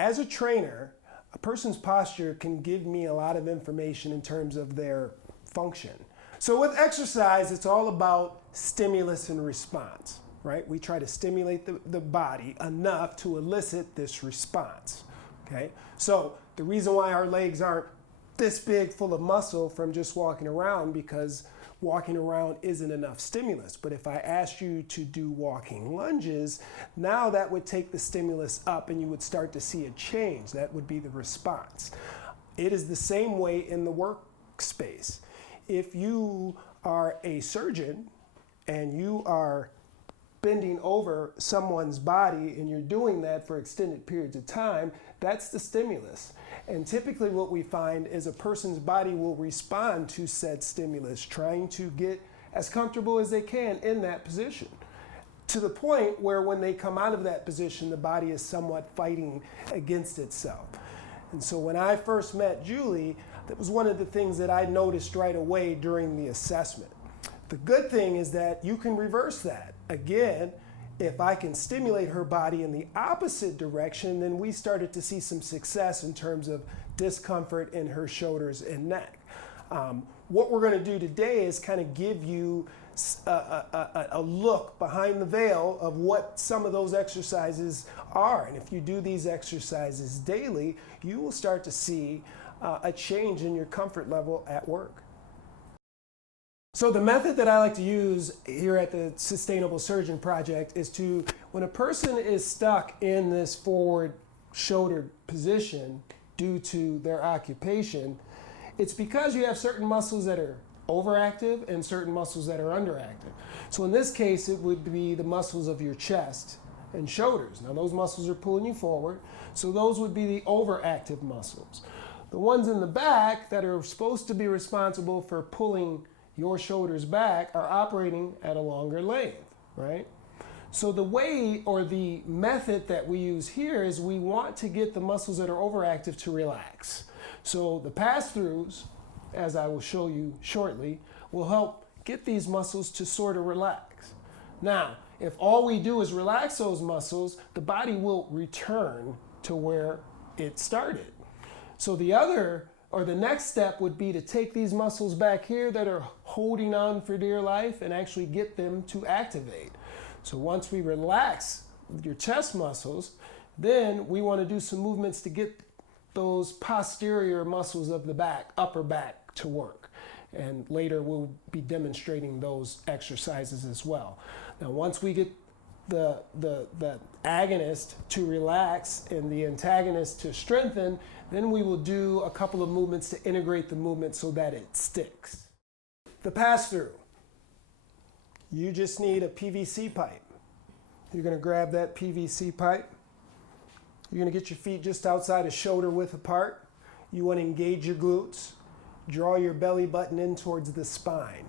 as a trainer, a person's posture can give me a lot of information in terms of their function. So with exercise, it's all about stimulus and response, right? We try to stimulate the body enough to elicit this response, okay? So the reason why our legs aren't this big full of muscle from just walking around, because walking around isn't enough stimulus. But if I asked you to do walking lunges, now that would take the stimulus up and you would start to see a change. That would be the response. It is the same way in the workspace. If you are a surgeon and you are bending over someone's body and you're doing that for extended periods of time, that's the stimulus. And typically what we find is a person's body will respond to said stimulus, trying to get as comfortable as they can in that position, to the point where when they come out of that position, the body is somewhat fighting against itself. And so when I first met Julie, that was one of the things that I noticed right away during the assessment. The good thing is that you can reverse that. Again, if I can stimulate her body in the opposite direction, then we started to see some success in terms of discomfort in her shoulders and neck. What we're going to do today is kind of give you a look behind the veil of what some of those exercises are. And if you do these exercises daily, you will start to see a change in your comfort level at work. So the method that I like to use here at the Sustainable Surgeon Project is to, when a person is stuck in this forward shoulder position due to their occupation, it's because you have certain muscles that are overactive and certain muscles that are underactive. So in this case, it would be the muscles of your chest and shoulders. Now those muscles are pulling you forward, so those would be the overactive muscles. The ones in the back that are supposed to be responsible for pulling your shoulders back are operating at a longer length, right? So the way or the method that we use here is we want to get the muscles that are overactive to relax. So the pass-throughs, as I will show you shortly, will help get these muscles to sort of relax. Now, if all we do is relax those muscles, the body will return to where it started. So the next step would be to take these muscles back here that are holding on for dear life and actually get them to activate. So once we relax your chest muscles, then we want to do some movements to get those posterior muscles of the back, upper back, to work. And later we'll be demonstrating those exercises as well. Now once we get the agonist to relax and the antagonist to strengthen, then we will do a couple of movements to integrate the movement so that it sticks. The pass-through. You just need a PVC pipe. You're going to grab that PVC pipe. You're going to get your feet just outside of shoulder width apart. You want to engage your glutes. Draw your belly button in towards the spine.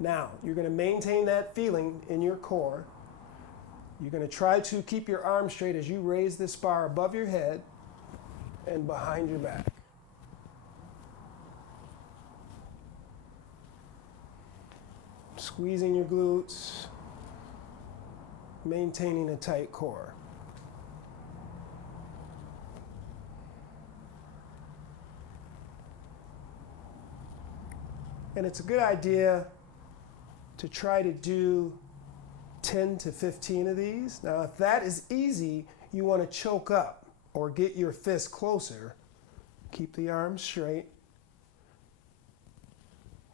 Now, you're going to maintain that feeling in your core. You're going to try to keep your arms straight as you raise this bar above your head and behind your back. Squeezing your glutes, maintaining a tight core. And it's a good idea to try to do 10 to 15 of these. Now, if that is easy, you want to choke up or get your fist closer. Keep the arms straight.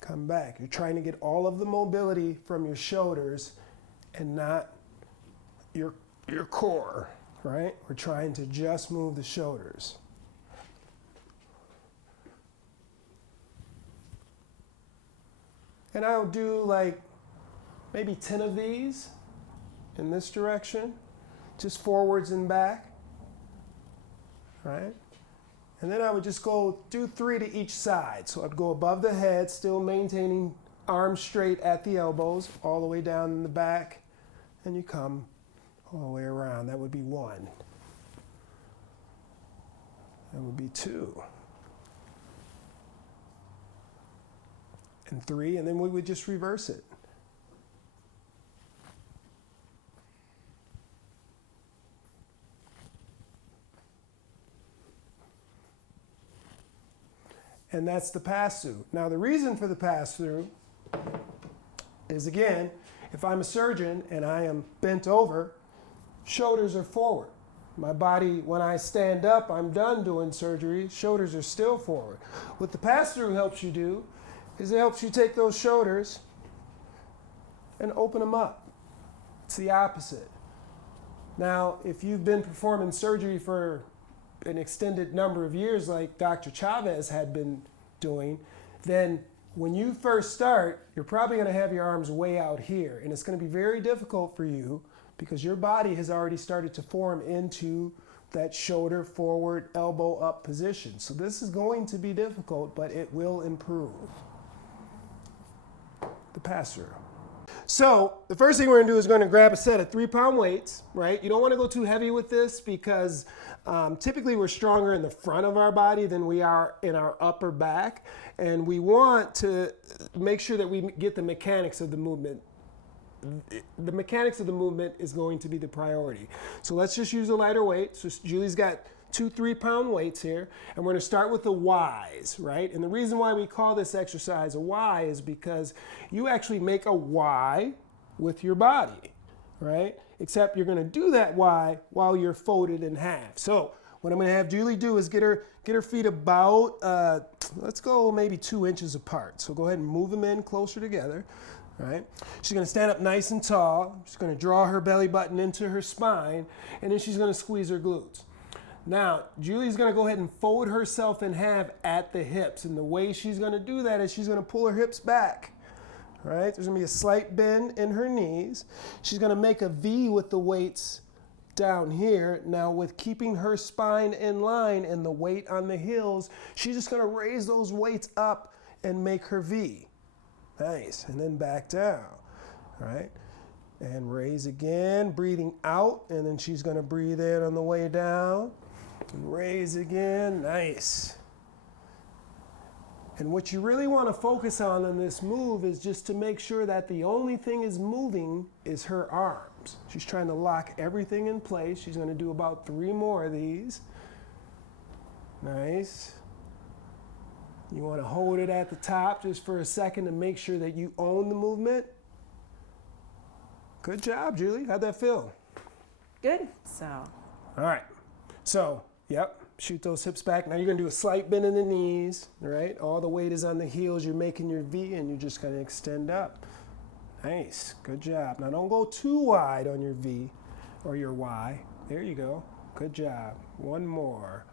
Come back. You're trying to get all of the mobility from your shoulders and not your core, right? We're trying to just move the shoulders. And I'll do like maybe 10 of these in this direction, just forwards and back, right? And then I would just go do 3 to each side. So I'd go above the head, still maintaining arms straight at the elbows, all the way down in the back, and you come all the way around. That would be 1. That would be 2. And 3, and then we would just reverse it. and that's the pass-through. Now, the reason for the pass-through is, again, if I'm a surgeon and I am bent over, shoulders are forward. My body, when I stand up, I'm done doing surgery, shoulders are still forward. What the pass-through helps you do is it helps you take those shoulders and open them up. It's the opposite. Now, if you've been performing surgery for an extended number of years like Dr. Chavez had been doing, then when you first start, you're probably going to have your arms way out here, and it's going to be very difficult for you because your body has already started to form into that shoulder forward, elbow up position. So this is going to be difficult, but it will improve. The pass-through. So the first thing we're going to do is going to grab a set of 3-pound weights, right? You don't want to go too heavy with this because typically we're stronger in the front of our body than we are in our upper back. And we want to make sure that we get the mechanics of the movement. The mechanics of the movement is going to be the priority. So let's just use a lighter weight. So Julie's got 2 3-pound weights here, and we're going to start with the Ys, right? And the reason why we call this exercise a Y is because you actually make a Y with your body, right? Except you're going to do that Y while you're folded in half. So what I'm going to have Julie do is get her feet about, let's go maybe 2 inches apart. So go ahead and move them in closer together. Right? She's going to stand up nice and tall. She's going to draw her belly button into her spine, and then she's going to squeeze her glutes. Now, Julie's going to go ahead and fold herself in half at the hips, and the way she's going to do that is she's going to pull her hips back. Right? There's going to be a slight bend in her knees. She's going to make a V with the weights down here. Now, with keeping her spine in line and the weight on the heels, she's just going to raise those weights up and make her V. Nice, and then back down, right? And raise again, breathing out, and then she's gonna breathe in on the way down. And raise again, nice. And what you really wanna focus on in this move is just to make sure that the only thing is moving is her arms. She's trying to lock everything in place. She's gonna do about 3 more of these. Nice. You want to hold it at the top just for a second to make sure that you own the movement. Good job, Julie. How'd that feel? Good. All right. So, yep, shoot those hips back. Now you're going to do a slight bend in the knees, right? All the weight is on the heels. You're making your V, and you're just going to extend up. Nice. Good job. Now don't go too wide on your V or your Y. There you go. Good job. 1 more.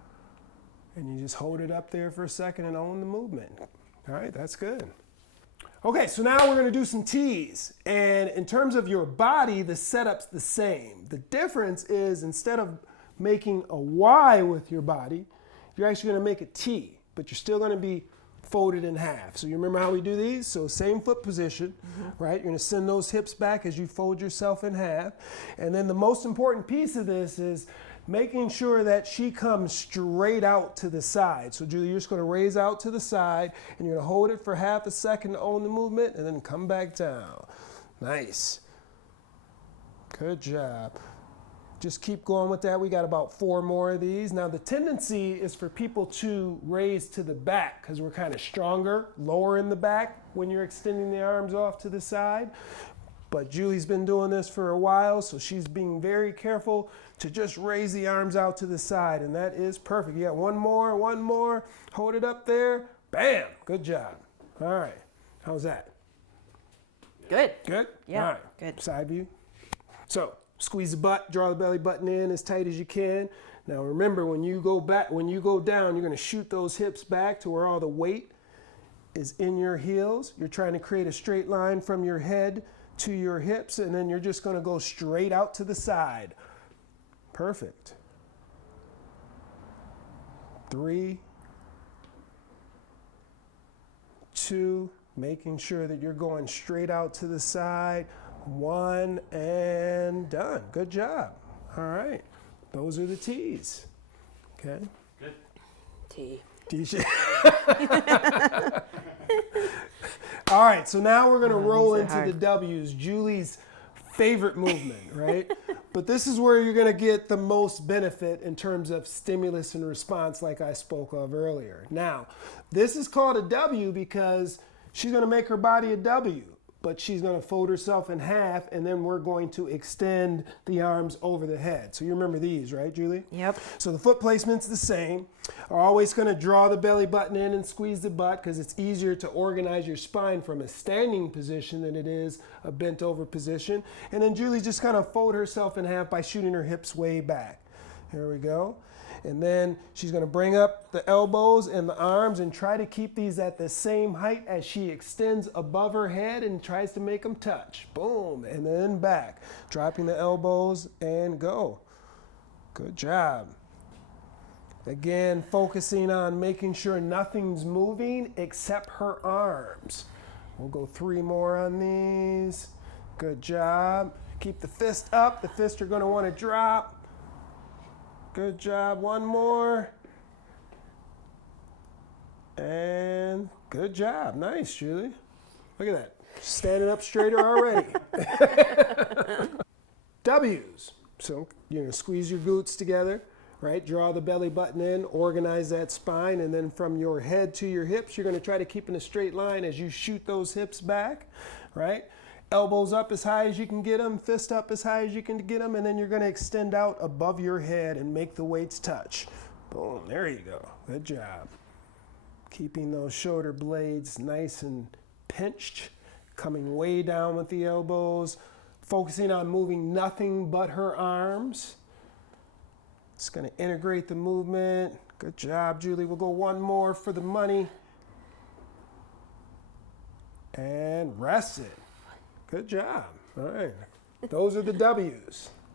And you just hold it up there for a second and own the movement. All right, that's good. Okay, so now we're going to do some T's. And in terms of your body, the setup's the same. The difference is instead of making a Y with your body, you're actually going to make a T, but you're still going to be folded in half. So you remember how we do these? So same foot position, right? You're going to send those hips back as you fold yourself in half. And then the most important piece of this is making sure that she comes straight out to the side. So Julie, you're just going to raise out to the side, and you're going to hold it for half a second to own the movement, and then come back down. Nice. Good job. Just keep going with that. We got about 4 more of these. Now the tendency is for people to raise to the back because we're kind of stronger, lower in the back when you're extending the arms off to the side. But Julie's been doing this for a while, so she's being very careful to just raise the arms out to the side, and that is perfect. You got 1 more, hold it up there, bam, good job. All right, how's that? Good. Good? Yeah, all right. good. Side view. So squeeze the butt, draw the belly button in as tight as you can. Now remember, when you go down, you're gonna shoot those hips back to where all the weight is in your heels. You're trying to create a straight line from your head to your hips, and then you're just going to go straight out to the side. Perfect. 3, 2, making sure that you're going straight out to the side. 1, and done. Good job. All right. Those are the T's. Okay. Good. T. T-shirt. All right, so now we're going to roll these are into hard. the W's. Julie's favorite movement, right? But this is where you're going to get the most benefit in terms of stimulus and response, like I spoke of earlier. Now, this is called a W because she's going to make her body a W, but she's going to fold herself in half, and then we're going to extend the arms over the head. So you remember these, right, Julie? Yep. So the foot placement's the same. Are always going to draw the belly button in and squeeze the butt because it's easier to organize your spine from a standing position than it is a bent over position. And then Julie's just kind of fold herself in half by shooting her hips way back. Here we go. And then she's going to bring up the elbows and the arms and try to keep these at the same height as she extends above her head and tries to make them touch. Boom. And then back. Dropping the elbows and go. Good job. Again, focusing on making sure nothing's moving except her arms. We'll go 3 more on these. Good job. Keep the fist up. The fists are going to want to drop. Good job. 1 more. And good job. Nice, Julie. Look at that. Standing up straighter already. W's. So, squeeze your glutes together, right? Draw the belly button in, organize that spine, and then from your head to your hips, you're going to try to keep in a straight line as you shoot those hips back, right? Elbows up as high as you can get them, fist up as high as you can get them, and then you're going to extend out above your head and make the weights touch. Boom, there you go. Good job. Keeping those shoulder blades nice and pinched, coming way down with the elbows, focusing on moving nothing but her arms. It's going to integrate the movement. Good job, Julie. We'll go 1 more for the money. And rest it. Good job. All right. Those are the W's.